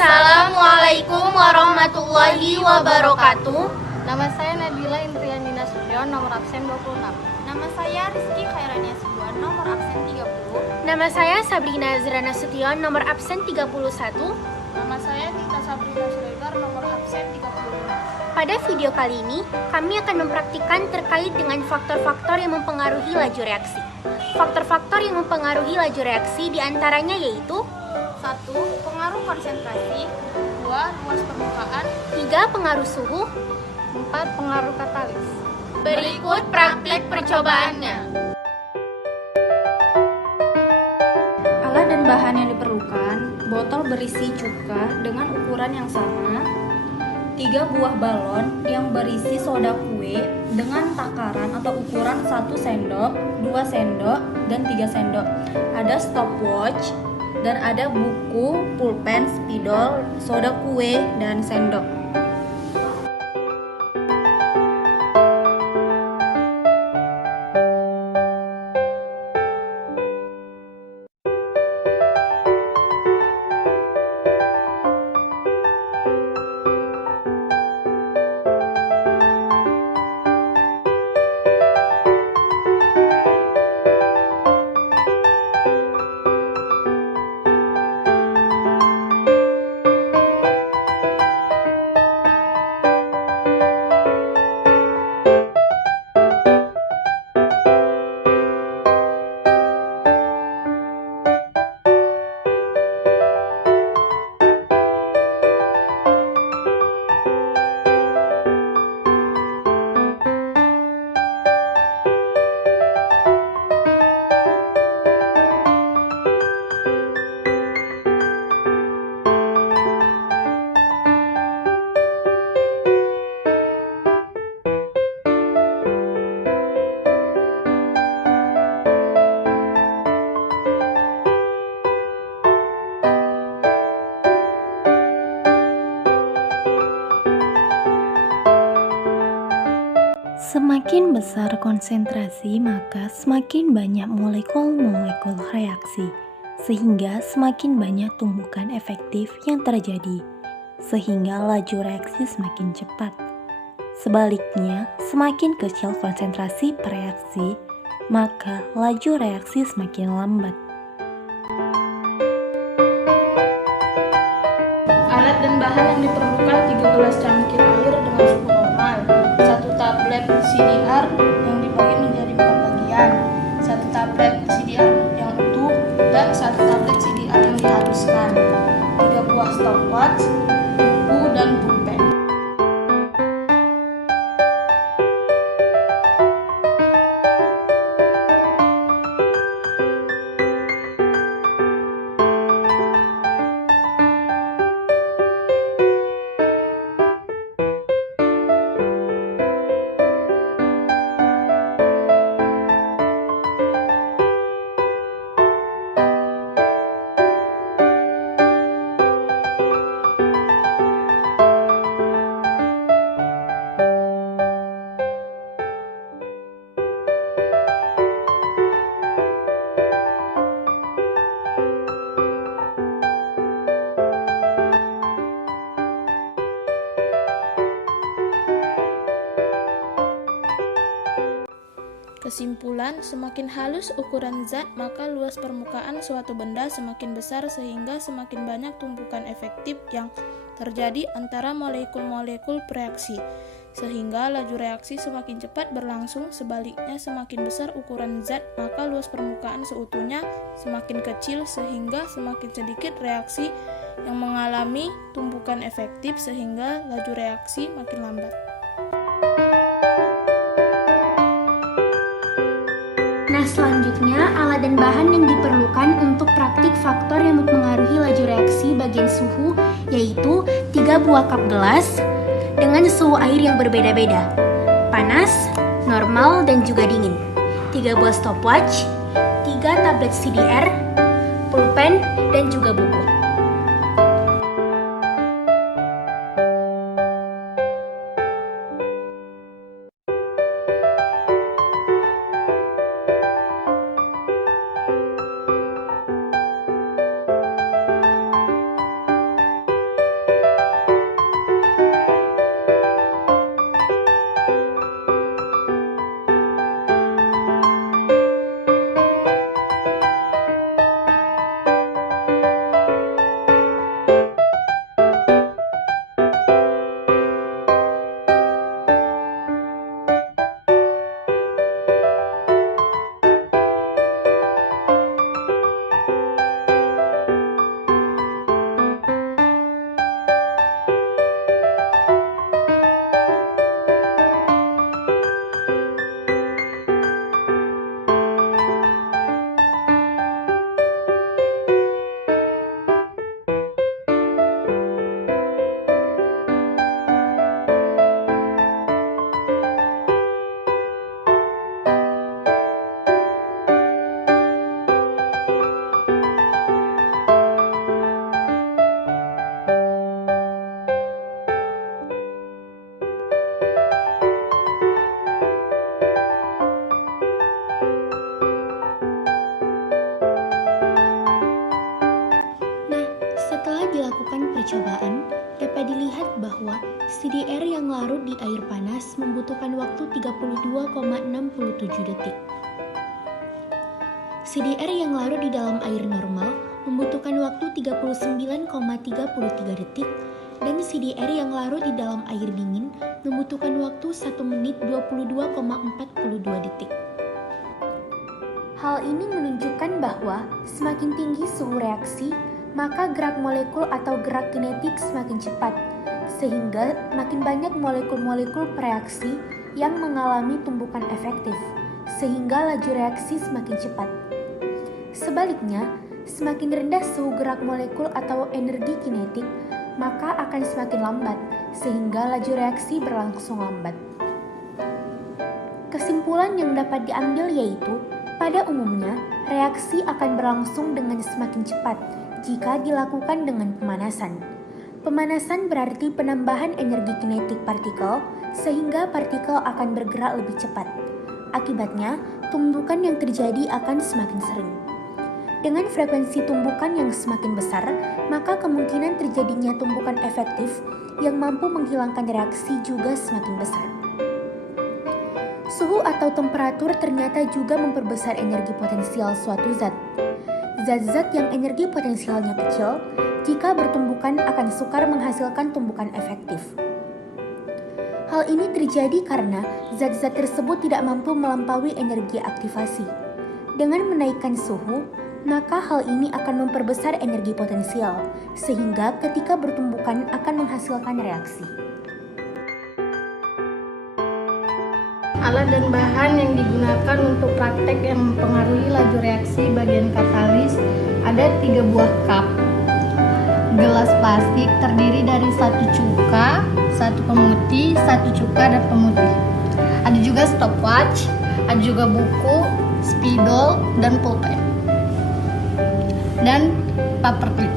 Assalamualaikum warahmatullahi wabarakatuh. Nama saya Nabila Indriani Nasution, nomor absen 26. Nama saya Rizky Khairania Subuan, nomor absen 30. Nama saya Sabrina Azra Nasution, nomor absen 31. Nama saya Tita Sabrina Suregar, nomor absen 35. Pada video kali ini, kami akan mempraktikkan terkait dengan faktor-faktor yang mempengaruhi laju reaksi. Faktor-faktor yang mempengaruhi laju reaksi diantaranya yaitu 1. Pengaruh konsentrasi. 2. Luas permukaan. 3. Pengaruh suhu. 4. Pengaruh katalis. Berikut praktik percobaannya. Alat dan bahan yang diperlukan: botol berisi cuka dengan ukuran yang sama, 3 buah balon yang berisi soda kue dengan takaran atau ukuran 1 sendok, 2 sendok, dan 3 sendok. Ada stopwatch, dan ada buku, pulpen, spidol, soda kue, dan sendok. Semakin besar konsentrasi, maka semakin banyak molekul-molekul reaksi, sehingga semakin banyak tumbukan efektif yang terjadi, sehingga laju reaksi semakin cepat. Sebaliknya, semakin kecil konsentrasi per reaksi, maka laju reaksi semakin lambat. Alat dan bahan yang diperlukan: 13 cangkir air dengan suhu normal, 1 tablet CDR yang dibagi menjadi 4 bagian, 1 tablet CDR yang utuh, dan 1 tablet CDR yang dihaluskan, 3 buah stopwatch, buku, dan pulpen. Kesimpulan: semakin halus ukuran zat, maka luas permukaan suatu benda semakin besar, sehingga semakin banyak tumpukan efektif yang terjadi antara molekul-molekul bereaksi, sehingga laju reaksi semakin cepat berlangsung. Sebaliknya, semakin besar ukuran zat, maka luas permukaan seutuhnya semakin kecil, sehingga semakin sedikit reaksi yang mengalami tumpukan efektif, sehingga laju reaksi makin lambat. Nah, selanjutnya alat dan bahan yang diperlukan untuk praktik faktor yang mempengaruhi laju reaksi bagian suhu yaitu 3 buah cup gelas dengan suhu air yang berbeda-beda, panas, normal, dan juga dingin, 3 buah stopwatch, 3 tablet CDR, pulpen, dan juga buku. percobaan, dapat dilihat bahwa CDR yang larut di air panas membutuhkan waktu 32,67 detik. CDR yang larut di dalam air normal membutuhkan waktu 39,33 detik, dan CDR yang larut di dalam air dingin membutuhkan waktu 1 menit 22,42 detik. Hal ini menunjukkan bahwa semakin tinggi suhu reaksi, maka gerak molekul atau gerak kinetik semakin cepat, sehingga makin banyak molekul-molekul bereaksi yang mengalami tumbukan efektif, sehingga laju reaksi semakin cepat. Sebaliknya, semakin rendah suhu gerak molekul atau energi kinetik, maka akan semakin lambat, sehingga laju reaksi berlangsung lambat. Kesimpulan yang dapat diambil yaitu, pada umumnya, reaksi akan berlangsung dengan semakin cepat jika dilakukan dengan pemanasan. Pemanasan berarti penambahan energi kinetik partikel, sehingga partikel akan bergerak lebih cepat. Akibatnya, tumbukan yang terjadi akan semakin sering. Dengan frekuensi tumbukan yang semakin besar, maka kemungkinan terjadinya tumbukan efektif yang mampu menghilangkan reaksi juga semakin besar. Suhu atau temperatur ternyata juga memperbesar energi potensial suatu zat. Zat-zat yang energi potensialnya kecil, jika bertumbukan akan sukar menghasilkan tumbukan efektif. Hal ini terjadi karena zat-zat tersebut tidak mampu melampaui energi aktivasi. Dengan menaikkan suhu, maka hal ini akan memperbesar energi potensial, sehingga ketika bertumbukan akan menghasilkan reaksi. Alat dan bahan yang digunakan untuk praktek yang mempengaruhi laju reaksi bagian katalis ada 3 buah cup, gelas plastik terdiri dari 1 cuka, 1 pemutih, 1 cuka dan pemutih. Ada juga stopwatch, ada juga buku, spidol, dan pulpen, dan paperclip.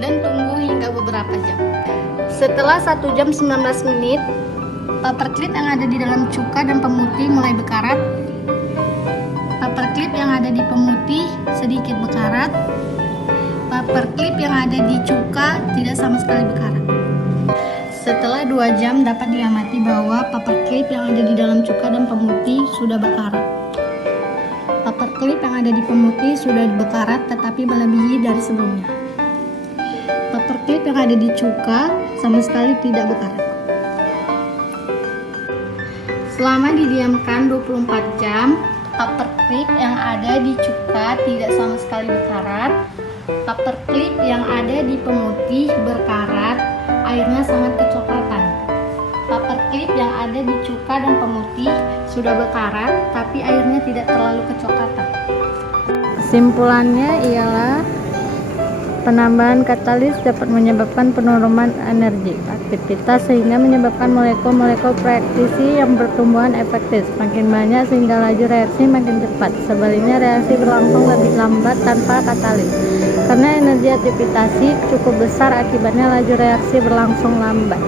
Dan tunggu hingga beberapa jam. Setelah 1 jam 19 menit, paperclip yang ada di dalam cuka dan pemutih mulai bekarat. Paperclip yang ada di pemutih sedikit bekarat. Paperclip yang ada di cuka tidak sama sekali bekarat. Setelah 2 jam dapat diamati bahwa paperclip yang ada di dalam cuka dan pemutih sudah bekarat. Paperclip yang ada di pemutih sudah bekarat tetapi melebihi dari sebelumnya. Paperclip yang ada di cuka sama sekali tidak bekarat. Selama didiamkan 24 jam, paperclip yang ada di cuka tidak sama sekali bekarat. Paperclip yang ada di pemutih berkarat, airnya sangat kecoklatan. Paperclip yang ada di cuka dan pemutih sudah bekarat, tapi airnya tidak terlalu kecoklatan. Kesimpulannya ialah penambahan katalis dapat menyebabkan penurunan energi aktivitas sehingga menyebabkan molekul-molekul bereaksi yang bertumbuhan efektif semakin banyak sehingga laju reaksi makin cepat. Sebaliknya reaksi berlangsung lebih lambat tanpa katalis. Karena energi aktivasi cukup besar akibatnya laju reaksi berlangsung lambat.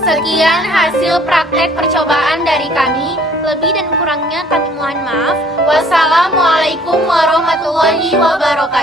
Sekian hasil praktek percobaan dari kami. Lebih dan kurangnya kami mohon maaf. Wassalamualaikum warahmatullahi wabarakatuh.